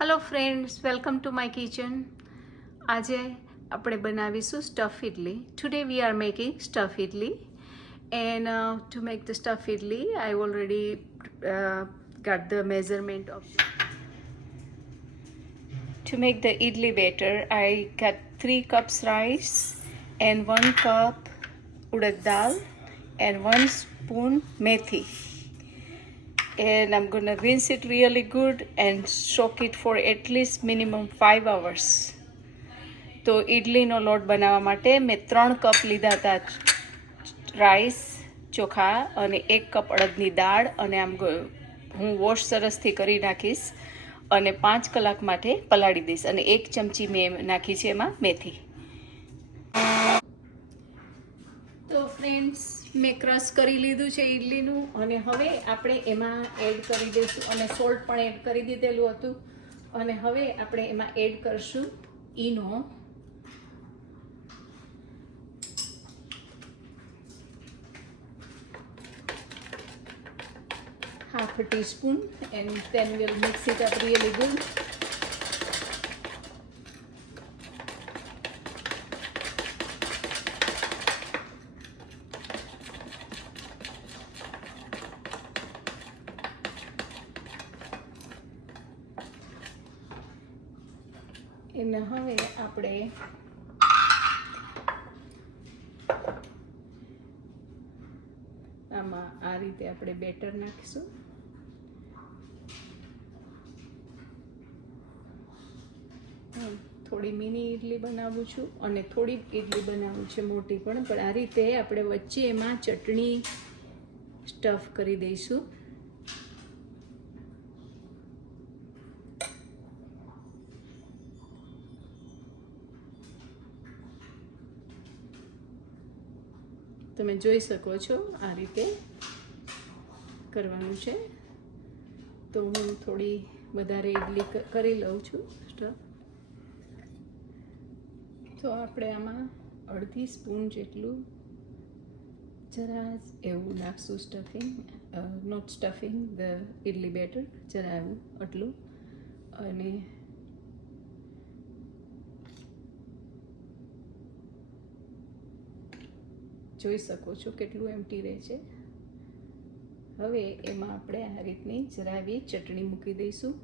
Hello friends, welcome to my kitchen. આજે આપણે બનાવીશું stuff idli. Today we are making stuff idli and to make the stuff idli I already got the measurement of. To make the idli batter I got 3 cups rice and 1 cup urad dal and 1 spoon methi, and I'm gonna rinse it really good and soak it for at least minimum 5 hours. તો ઇડલીનો લોટ બનાવવા માટે મેં 3 cup લીધા હતા rice ચોખા અને 1 cup અડદની દાળ, અને આમ હું વોશ સરસથી કરી નાખીશ અને 5 કલાક માટે પલાળી દઈશ, અને 1 ચમચી મેં નાખી છે એમાં મેથી. તો ફ્રેન્ડ્સ, મેં ક્રશ કરી લીધું છે ઇડલીનું, અને હવે આપણે એમાં એડ કરી દઈશું, અને સોલ્ટ પણ એડ કરી દીધેલું હતું, અને હવે આપણે એમાં એડ કરશું ઈનો. half a teaspoon, and then we'll mix it up really good. અને હવે આપણે આમાં આ રીતે આપણે બેટર નાખીશું. થોડી મિની ઇડલી બનાવું છું અને થોડી ઇડલી બનાવું છે મોટી, પણ આ રીતે આપણે વચ્ચે એમાં ચટણી સ્ટફ કરી દઈશું. તમે જોઈ શકો છો આ રીતે કરવાનું છે. તો હું થોડી વધારે ઇડલી કરી લઉં છું સ્ટફ. તો આપણે આમાં અડધી સ્પૂન જેટલું જરા એવું નાખશું stuffing, not stuffing the idli batter, જરા એવું આટલું. અને જોઈ શકો છો કેટલું એમ્ટી રહે છે. હવે એમાં આપણે આ રીતની જરા એવી ચટણી મૂકી દઈશું.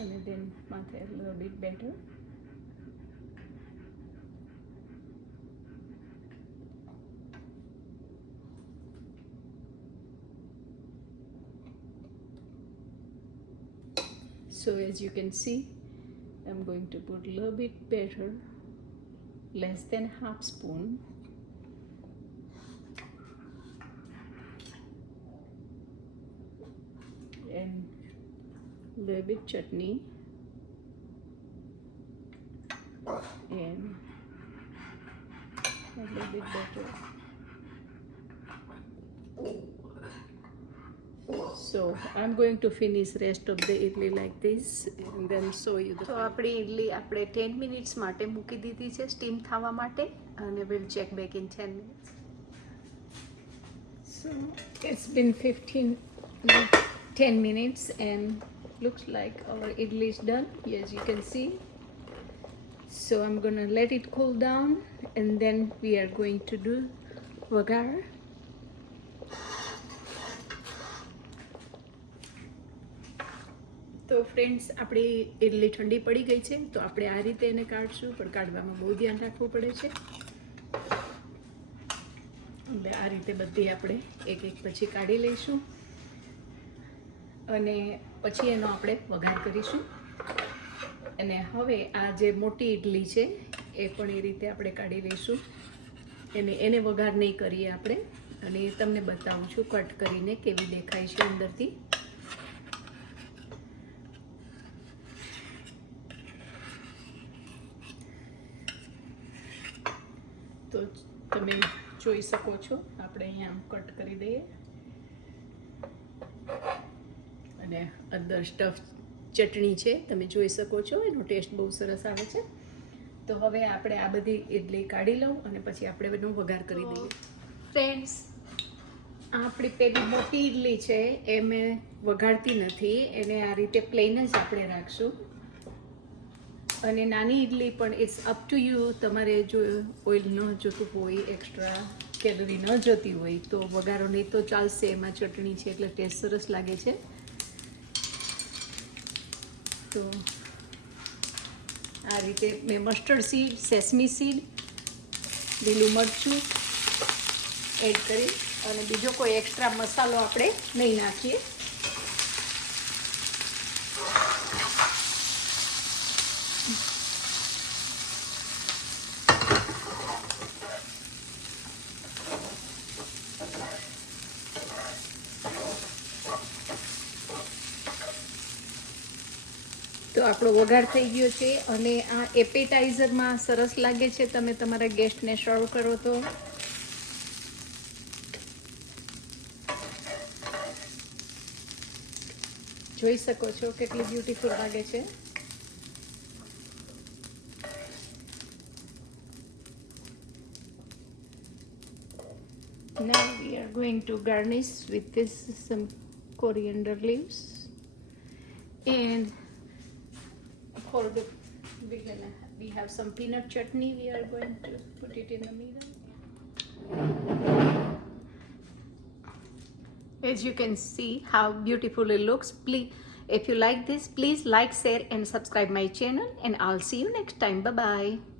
અને then માથે a little bit better. So as you can see, I'm going to put a little bit better, less than half spoon. And a little bit chutney. And a little bit better. So I'm going to finish rest of the idli like this and then show you the. So આપણી ઇડલી આપણે 10 minutes માટે મૂકી દીધી છે steam થવા માટે, અને we'll check back in 10 minutes. So it's been 10 minutes and looks like our idli is done, as you can see. So I'm gonna let it cool down and then we are going to do વઘાર. તો friends, આપણી ઇડલી ઠંડી પડી ગઈ છે, તો આપણે આ રીતે એને કાઢશું, પણ કાઢવામાં બહુ ધ્યાન રાખવું પડે છે. એટલે આ રીતે બધી આપણે એક એક પછી કાઢી લઈશું, અને પછી એનો આપણે વઘાર કરીશું. અને હવે આ જે મોટી ઇડલી છે એ પણ એ રીતે આપણે કાઢી લઈશું, એને વઘાર નહીં કરીએ આપણે, અને એ તમને બતાવું છું કટ કરીને કેવી દેખાય છે અંદરથી. તો તમે જોઈ શકો છો, આપણે અહીંયા આમ કટ કરી દઈએ, અને અંદર સ્ટફ ચટણી છે, તમે જોઈ શકો છો. એનો ટેસ્ટ બહુ સરસ આવે છે. તો હવે આપણે આ બધી ઇડલી કાઢી લઉં અને પછી આપણે બધું વઘાર કરી દઈએ. ફ્રેન્ડ્સ, આપણી પેલી મોટી ઇડલી છે એ મેં વઘારતી નથી, એને આ રીતે પ્લેન જ આપણે રાખશું. અને નાની ઇડલી પણ ઇટ્સ અપ ટુ યુ, તમારે જો ઓઇલ ન જોતું હોય, એક્સ્ટ્રા કેલરી ન જોતી હોય તો વઘારો નહીં તો ચાલશે. એમાં ચટણી છે એટલે ટેસ્ટ સરસ લાગે છે. તો આ રીતે મેં મસ્ટર્ડ સીડ, સેસમી સીડ, લીલું મરચું એડ કરી અને બીજો કોઈ એક્સ્ટ્રા મસાલો આપણે નહીં નાખીએ. તો આપણો વઘાર થઈ ગયો છે અને આ એપેટાઇઝરમાં સરસ લાગે છે. તમે તમારા ગેસ્ટને સર્વ કરો તો જોઈ શકો છો કેટલી બ્યુટીફુલ લાગે છે. Now we are going to garnish with this some coriander leaves, and for the we have some peanut chutney. We are going to put it in the middle. As you can see how beautiful it looks. Please, if you like this, please like, share and subscribe my channel, and I'll see you next time. Bye bye.